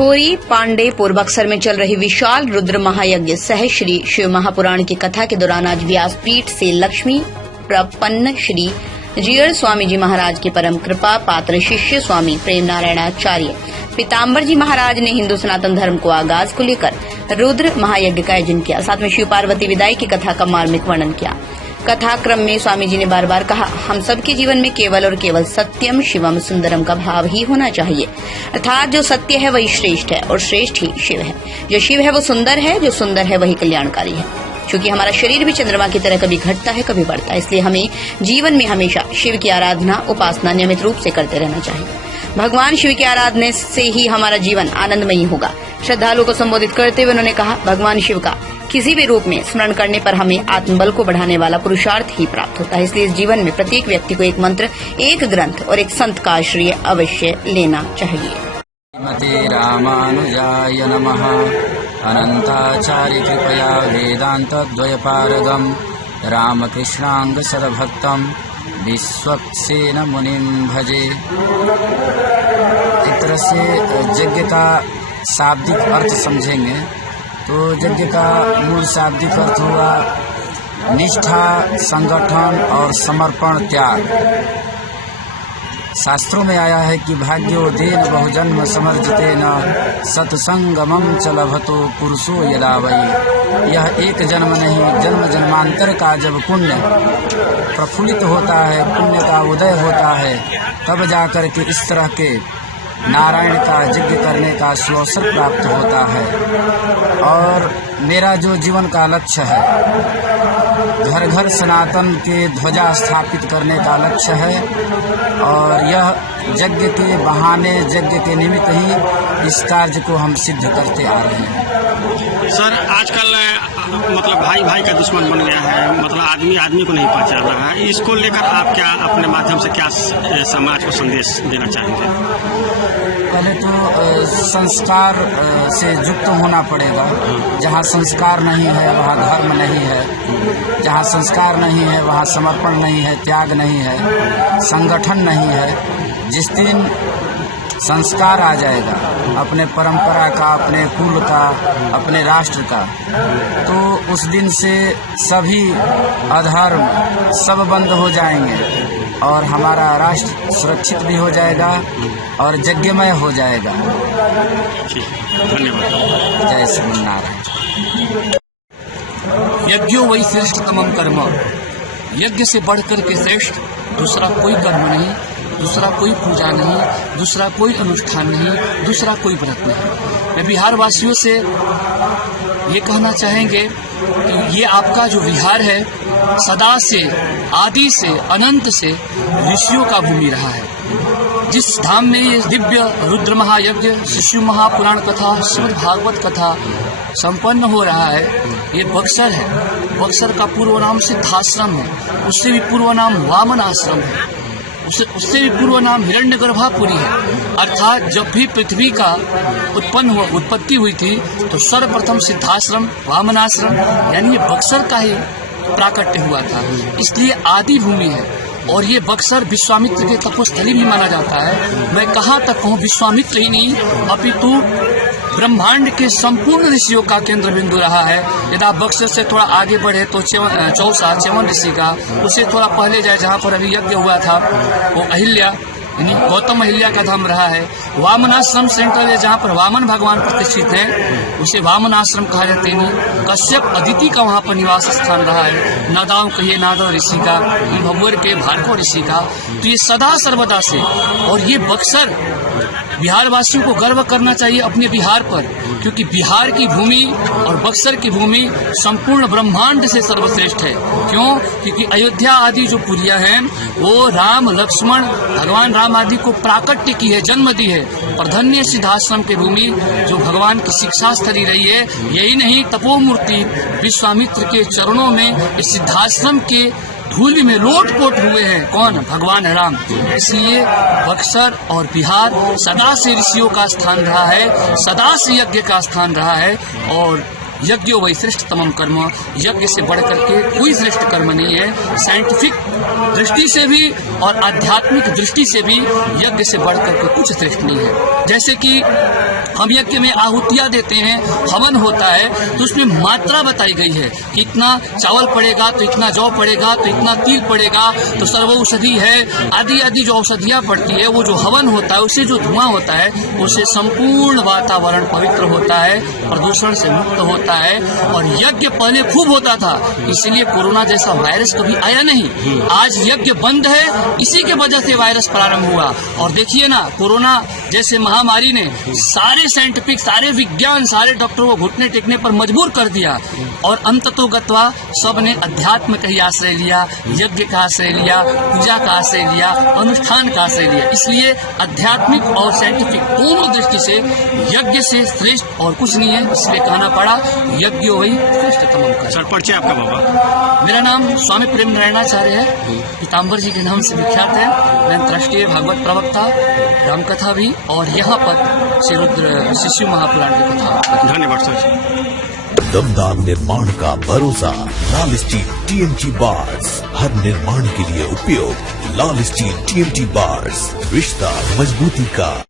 ठोरी पांडेपुर बक्सर में चल रही विशाल रुद्र महायज्ञ सह श्री शिव महापुराण की कथा के दौरान आज व्यासपीठ से लक्ष्मी प्रपन्न श्री जीयर स्वामी जी महाराज के परम कृपा पात्र शिष्य स्वामी प्रेम नारायणाचार्य पीताम्बर जी महाराज ने हिंदू सनातन धर्म को आगाज को लेकर रुद्र महायज्ञ का आयोजन किया। साथ में शिव पार्वती विदाई की कथा का मार्मिक वर्णन किया। कथा क्रम में स्वामी जी ने बार बार कहा, हम सबके जीवन में केवल और केवल सत्यम शिवम सुंदरम का भाव ही होना चाहिए, अर्थात जो सत्य है वही श्रेष्ठ है और श्रेष्ठ ही शिव है। जो शिव है वो सुंदर है, जो सुंदर है वही कल्याणकारी है। क्योंकि हमारा शरीर भी चंद्रमा की तरह कभी घटता है कभी बढ़ता है, इसलिए हमें जीवन में हमेशा शिव की आराधना उपासना नियमित रूप से करते रहना चाहिए। भगवान शिव की आराधना से ही हमारा जीवन आनंदमयी होगा। श्रद्धालुओं को संबोधित करते हुए उन्होंने कहा, भगवान शिव का किसी भी रूप में स्मरण करने पर हमें आत्मबल को बढ़ाने वाला पुरुषार्थ ही प्राप्त होता है। इसलिए इस जीवन में प्रत्येक व्यक्ति को एक मंत्र, एक ग्रंथ और एक संत का आश्रय अवश्य लेना चाहिए। श्रीमते रामानुजाय नमः। अनंताचार्य कृपया वेदांत द्वयपारगम रामकृष्णांग सदभक्तम विश्वक्सेन मुनिं भजे। एक तरह से यज्ञ का शाब्दिक अर्थ समझेंगे तो यज्ञ का मूल शाब्दिक अर्थ हुआ निष्ठा, संगठन और समर्पण, त्याग। शास्त्रों में आया है कि भाग्योदेन बहुजन्म समर्जितेन सत्संगमं च लभतो पुरुषो यदा वै। यह एक जन्म नहीं, जन्म जन्मांतर का जब पुण्य प्रफुल्लित होता है, पुण्य का उदय होता है, तब जाकर के इस तरह के नारायण का यज्ञ करने का सुअवसर प्राप्त होता है। और मेरा जो जीवन का लक्ष्य है, घर घर सनातन के ध्वजा स्थापित करने का लक्ष्य है और यह यज्ञ के बहाने, यज्ञ के निमित्त ही इस कार्य को हम सिद्ध करते आ रहे हैं। सर, आजकल मतलब भाई भाई का दुश्मन बन गया है, मतलब आदमी आदमी को नहीं पहचान रहा है। इसको लेकर आप क्या अपने माध्यम से क्या समाज को संदेश देना चाहेंगे? पहले तो संस्कार से युक्त होना पड़ेगा। जहाँ संस्कार नहीं है वहाँ धर्म नहीं है, जहाँ संस्कार नहीं है वहाँ समर्पण नहीं है, त्याग नहीं है, संगठन नहीं है। जिस दिन संस्कार आ जाएगा अपने परंपरा का, अपने कुल का, अपने राष्ट्र का, तो उस दिन से सभी अधर्म सब बंद हो जाएंगे और हमारा राष्ट्र सुरक्षित भी हो जाएगा और यज्ञमय हो जाएगा। धन्यवाद। जय श्रीनारायण। यज्ञो वही श्रेष्ठतमं कर्म। यज्ञ से बढ़कर के श्रेष्ठ दूसरा कोई कर्म नहीं, दूसरा कोई पूजा नहीं, दूसरा कोई अनुष्ठान नहीं, दूसरा कोई व्रत नहीं। मैं बिहार वासियों से ये कहना चाहेंगे कि ये आपका जो विहार है सदा से, आदि से, अनंत से ऋषियों का भूमि रहा है। जिस धाम में ये दिव्य रुद्र महायज्ञ, शिव महापुराण कथा, श्रीमद् भागवत कथा संपन्न हो रहा है, ये बक्सर है। बक्सर का पूर्व नाम सिद्धाश्रम है, उससे भी पूर्व नाम वामन आश्रम है, उससे भी पूर्व नाम हिरण्यगर्भापुरी है। अर्थात जब भी पृथ्वी का उत्पत्ति हुई थी तो सर्वप्रथम सिद्धाश्रम, वामनाश्रम यानी ये बक्सर का ही प्राकट्य हुआ था। इसलिए आदि भूमि है और ये बक्सर विश्वामित्र के तपोस्थली भी माना जाता है। मैं कहाँ तक कहूँ, विश्वामित्र ही नहीं अपितु ब्रह्मांड के संपूर्ण ऋषियों का केंद्र बिंदु रहा है। यदि आप बक्सर से थोड़ा आगे बढ़े तो चौसा च्यवन ऋषि का, उससे थोड़ा पहले जाए जहाँ पर अभी यज्ञ हुआ था वो अहिल्या यानी गौतम अहिल्या का धाम रहा है। वामनाश्रम सेंटर है जहाँ पर वामन भगवान प्रतिष्ठित हैं, उसे वामन आश्रम कहा जाता है। कश्यप अदिति का वहाँ पर निवास स्थान रहा है। नादाव कहिए नादव ऋषि का, भगवर के भार्गव ऋषि का। तो ये सदा सर्वदा से, और ये बक्सर बिहार वासियों को गर्व करना चाहिए अपने बिहार पर, क्योंकि बिहार की भूमि और बक्सर की भूमि संपूर्ण ब्रह्मांड से सर्वश्रेष्ठ है। क्यों? क्योंकि अयोध्या आदि जो पुरिया हैं वो राम, लक्ष्मण, भगवान राम आदि को प्राकट्य की है, जन्म दी है। और धन्य सिद्धाश्रम की भूमि जो भगवान की शिक्षा स्थली रही है। यही नहीं, तपोमूर्ति विश्वामित्र के चरणों में इस सिद्धाश्रम के धूलि में लोटपोट हुए हैं। कौन? भगवान राम। इसलिए बक्सर और बिहार सदा से ऋषियों का स्थान रहा है, सदा से यज्ञ का स्थान रहा है और यज्ञ वही श्रेष्ठ तमम कर्म, यज्ञ से बढ़कर के कोई श्रेष्ठ कर्म नहीं है। साइंटिफिक दृष्टि से भी और आध्यात्मिक दृष्टि से भी यज्ञ से बढ़कर के कुछ श्रेष्ठ नहीं है। जैसे कि हम यज्ञ में आहुतियां देते हैं, हवन होता है, तो उसमें मात्रा बताई गई है कि इतना चावल पड़ेगा तो इतना जौ पड़ेगा तो इतना तिल पड़ेगा, तो सर्वौषधि है, आदि आदि जो औषधियां पड़ती है, वो जो हवन होता है उससे जो धुआं होता है उससे संपूर्ण वातावरण पवित्र होता है, प्रदूषण से मुक्त होता है। और यज्ञ पहले खूब होता था, इसलिए कोरोना जैसा वायरस कभी आया नहीं। आज यज्ञ बंद है, इसी के वजह से वायरस प्रारंभ हुआ। और देखिए ना, कोरोना जैसे महामारी ने सारे साइंटिफिक, सारे विज्ञान, सारे डॉक्टरों को घुटने टेकने पर मजबूर कर दिया और अंततोगत्वा सबने अध्यात्म का ही आश्रय लिया, यज्ञ का आश्रय लिया, पूजा का आश्रय लिया, अनुष्ठान का आश्रय लिया। इसलिए आध्यात्मिक और साइंटिफिक दोनों दृष्टि से यज्ञ से श्रेष्ठ और कुछ नहीं है, इसलिए कहना पड़ा यज्ञ वही श्रेष्ठतम कर्म। सर, परिचय आपका बाबा? मेरा नाम स्वामी प्रेम नारायणाचार्य है, पीताम्बर जी के नाम से विख्यात है। मैं अंतर्राष्ट्रीय भागवत प्रवक्ता, रामकथा भी, और यहाँ पर श्री रुद्र शिशु महापुराण की कथा। धन्यवाद सर। दमदार निर्माण का भरोसा लाल स्टील TMT बार्स, हर निर्माण के लिए उपयोग। लाल स्टील TMT बार्स, रिश्ता मजबूती का।